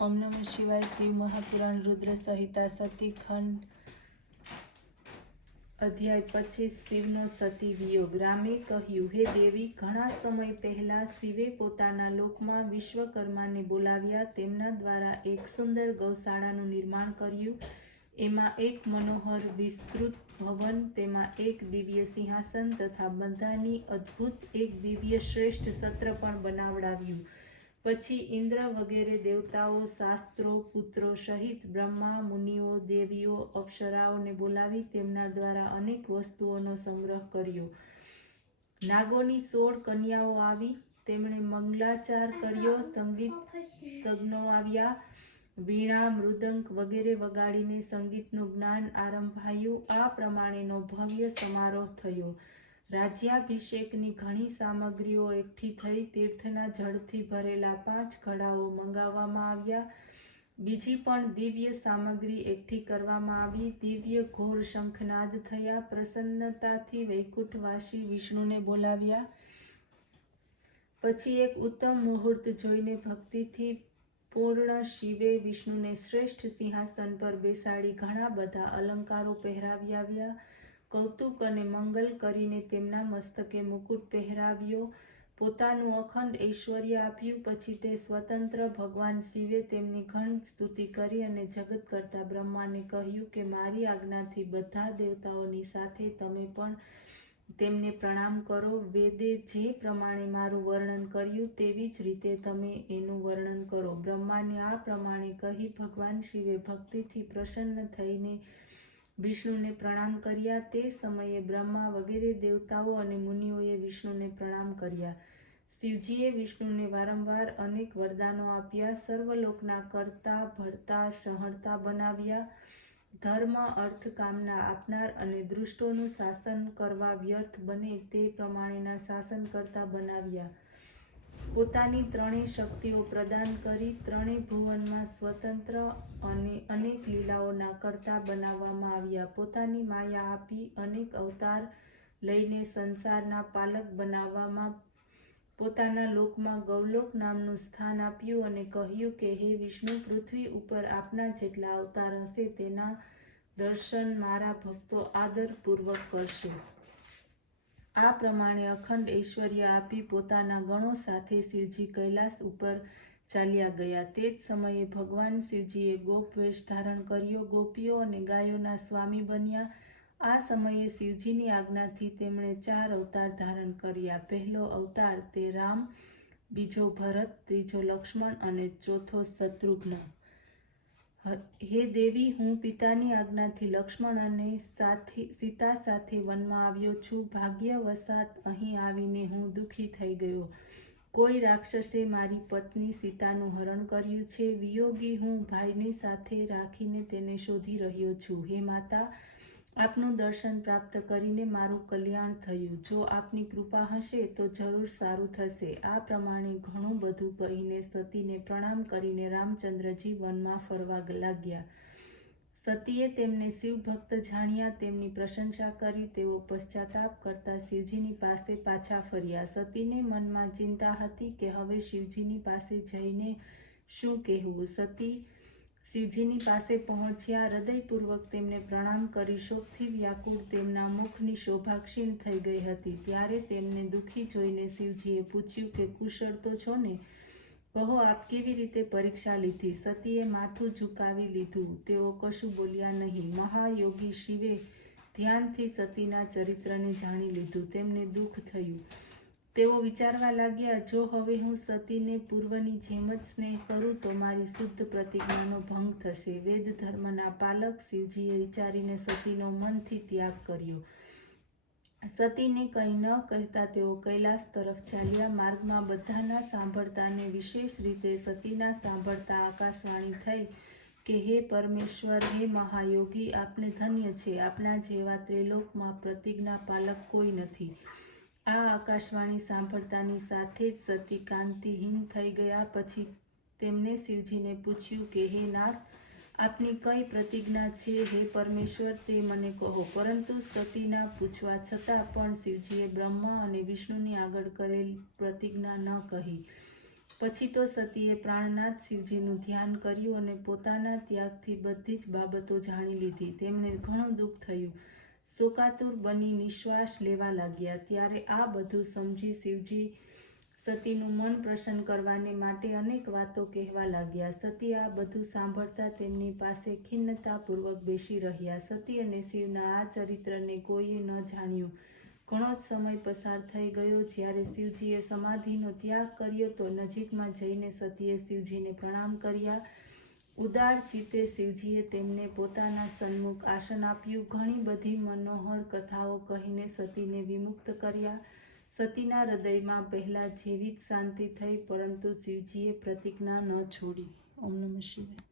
ओम नमः शिवाय। शिव महापुराण रुद्र संहिता सती खंड अध्याय 25 शिवनो सती वियोग। रामे કહ્યું, હે દેવી, ઘણા સમય પહેલા શિવે પોતાના લોકમાં વિશ્વકર્માને બોલાવ્યા. તેમના દ્વારા એક સુંદર ગૌશાળાનું નિર્માણ કર્યું. એમાં એક મનોહર વિસ્તૃત ભવન, તેમાં એક દિવ્ય સિંહાસન તથા બધાની અદ્ભુત એક દિવ્ય શ્રેષ્ઠ સત્ર પણ બનાવડાવ્યું. પછી ઇન્દ્ર વગેરે દેવતાઓ, શાસ્ત્રો, પુત્રો સહિત બ્રહ્મા, મુનિઓ, દેવીઓ, અપ્સરાઓને બોલાવી તેમના દ્વારા અનેક વસ્તુઓનો સંગ્રહ કર્યો. નાગોની 16 કન્યાઓ આવી, તેમણે મંગલાચાર કર્યો. સંગીત તજ્ઞો આવ્યા, વીણા, મૃદંગ વગેરે વગાડીને સંગીતનું જ્ઞાન આરંભાયું. આ પ્રમાણેનો ભવ્ય સમારોહ થયો. રાજ્યાભિષેકની ઘણી સામગ્રીઓ એકઠી થઈ. તીર્થના જળથી ભરેલા 5 ઘડાઓ મંગાવવામાં આવ્યા. બીજી પણ દિવ્ય સામગ્રી એકઠી કરવામાં આવી. દિવ્ય ઘોર શંખનાદ થયા. પ્રસન્નતાથી વૈકુંઠવાસી વિષ્ણુને બોલાવ્યા. પછી એક ઉત્તમ મુહૂર્ત જોઈને ભક્તિથી પૂર્ણ શિવે વિષ્ણુને શ્રેષ્ઠ સિંહાસન પર બેસાડી ઘણા બધા અલંકારો પહેરાવ્યા. કૌતુક અને મંગલ કરીને તેમના મસ્તકે મુકુટ પહેરાવ્યો. પોતાનું અખંડ ઐશ્વર્ય આપ્યું. પછી તે સ્વતંત્ર ભગવાન શિવે તેમની ઘણી સ્તુતિ કરી અને જગત કરતા બ્રહ્માને કહ્યું કે મારી આજ્ઞાથી બધા દેવતાઓની સાથે તમે પણ તેમને પ્રણામ કરો. વેદે જે પ્રમાણે મારું વર્ણન કર્યું તેવી જ રીતે તમે એનું વર્ણન કરો. બ્રહ્માને આ પ્રમાણે કહી ભગવાન શિવે ભક્તિથી પ્રસન્ન થઈને વિષ્ણુને પ્રણામ કર્યા. તે સમયે બ્રહ્મા વગેરે દેવતાઓ અને મુનિઓએ વિષ્ણુને પ્રણામ કર્યા. શિવજીએ વિષ્ણુને વારંવાર અનેક વરદાનો આપ્યા. સર્વલોકના કરતા ભરતા સંહર્તા બનાવ્યા. ધર્મ, અર્થ, કામના આપનાર અને દુષ્ટોનું શાસન કરવા વ્યર્થ બને તે પ્રમાણેના શાસનકર્તા બનાવ્યા. પોતાની 3 શક્તિઓ પ્રદાન કરી 3 ભુવનમાં સ્વતંત્ર અને અનેક લીલાઓના કરતા બનાવવામાં આવ્યા. પોતાની માયા આપી અનેક અવતાર લઈને સંસારના પાલક બનાવવામાં પોતાના લોકમાં ગૌલોક નામનું સ્થાન આપ્યું અને કહ્યું કે હે વિષ્ણુ, પૃથ્વી ઉપર આપના જેટલા અવતાર હશે તેના દર્શન મારા ભક્તો આદરપૂર્વક કરશે. આ પ્રમાણે અખંડ ઐશ્વર્ય આપી પોતાના ગણો સાથે શિવજી કૈલાસ ઉપર ચાલ્યા ગયા. તે જ સમયે ભગવાન શિવજીએ ગોપ વેશ ધારણ કર્યો. ગોપીઓ અને ગાયોના સ્વામી બન્યા. આ સમયે શિવજીની આજ્ઞાથી તેમણે 4 અવતાર ધારણ કર્યા. પહેલો અવતાર તે રામ, બીજો ભરત, ત્રીજો લક્ષ્મણ અને ચોથો શત્રુઘ્ન. હે દેવી, હું પિતાની આજ્ઞાથી લક્ષ્મણ અને સીતા સાથે વનમાં આવ્યો છું. ભાગ્યવશાત અહીં આવીને હું દુઃખી થઈ ગયો. કોઈ રાક્ષસે મારી પત્ની સીતાનું હરણ કર્યું છે. વિયોગી હું ભાઈને સાથે રાખીને તેને શોધી રહ્યો છું. હે માતા, આપનું દર્શન પ્રાપ્ત કરીને મારું કલ્યાણ થયું. જો આપની કૃપા હશે તો જરૂર સારું થશે. આ પ્રમાણે ઘણું બધું કહીને સતીને પ્રણામ કરીને રામચંદ્રજી વનમાં ફરવા લાગ્યા. સતીએ તેમને શિવભક્ત જાણ્યા. તેમની પ્રશંસા કરી. તેઓ પશ્ચાતાપ કરતા શિવજીની પાસે પાછા ફર્યા. સતીને મનમાં ચિંતા હતી કે હવે શિવજીની પાસે જઈને શું કહેવું. સતી શિવજીની પાસે પહોંચ્યા. હૃદયપૂર્વક તેમને પ્રણામ કરી શોકથી વ્યાકુળ તેમના મુખની શોભા ક્ષીણ થઈ ગઈ હતી. ત્યારે તેમને દુઃખી જોઈને શિવજીએ પૂછ્યું કે કુશળ તો છો ને? કહો, આપ કેવી રીતે પરીક્ષા લીધી? સતીએ માથું ઝુકાવી લીધું. તેઓ કશું બોલ્યા નહીં. મહાયોગી શિવે ધ્યાનથી સતીના ચરિત્રને જાણી લીધું. તેમને દુઃખ થયું. તેઓ વિચારવા લાગ્યા, જો હવે હું સતીને પૂર્વની જેમ જ સ્નેહ કરું તો મારી શુદ્ધ પ્રતિજ્ઞાનો ભંગ થશે. વેદ ધર્મના પાલક શિવજીએ વિચારીને સતીનો મનથી ત્યાગ કર્યો. સતીને કંઈ ન કહેતા તેઓ કૈલાસ તરફ ચાલ્યા. માર્ગમાં બધાના સાંભળતાને વિશેષ રીતે સતીના સાંભળતા આકાશવાણી થઈ કે હે પરમેશ્વર, હે મહાયોગી, આપને ધન્ય છે. આપના જેવા ત્રિલોકમાં પ્રતિજ્ઞા પાલક કોઈ નથી. આ આકાશવાણી સાંભળતાની સાથે જ સતી કાંતિહીન થઈ ગયા. પછી તેમને શિવજીને પૂછ્યું કે હે નાથ, આપની કઈ પ્રતિજ્ઞા છે? હે પરમેશ્વર, તે મને કહો. પરંતુ સતીના પૂછવા છતાં પણ શિવજીએ બ્રહ્મા અને વિષ્ણુની આગળ કરેલ પ્રતિજ્ઞા ન કહી. પછી તો સતીએ પ્રાણનાથ શિવજીનું ધ્યાન કર્યું અને પોતાના ત્યાગથી બધી જ બાબતો જાણી લીધી. તેમને ઘણું દુઃખ થયું. શોકાતુર બની નિશ્વાસ લેવા લાગ્યા. ત્યારે આ બધું સમજી શિવજી સતીનું મન પ્રસન્ન કરવાને માટે અનેક વાતો કહેવા લાગ્યા. સતી આ બધું સાંભળતા તેમની પાસે ખિન્નતાપૂર્વક બેસી રહ્યા. સતી અને શિવના આ ચરિત્રને કોઈએ ન જાણ્યું. ઘણો જ સમય પસાર થઈ ગયો. જ્યારે શિવજીએ સમાધિનો ત્યાગ કર્યો તો નજીકમાં જઈને સતીએ શિવજીને પ્રણામ કર્યા. ઉદાર ચિત્તે શિવજીએ તેમને પોતાના સન્મુખ આસન આપ્યું. ઘણી બધી મનોહર કથાઓ કહીને સતીને વિમુક્ત કર્યા. સતીના હૃદયમાં પહેલા જેવી જ શાંતિ થઈ, પરંતુ શિવજીએ પ્રતિજ્ઞા ન છોડી. ઓમ નમઃ શિવાય.